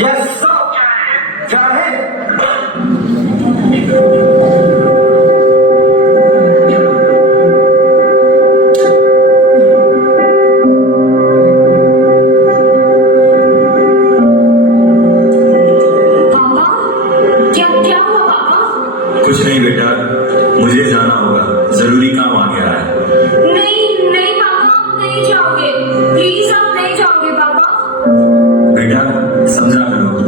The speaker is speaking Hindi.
यस क्या है? पापा, क्या क्या हुआ पापा? कुछ नहीं बेटा, मुझे जाना होगा, जरूरी काम आ गया है। नहीं नहीं पापा, आप नहीं जाओगे, प्लीज आप नहीं जाओगे पापा। बेटा समझा करो,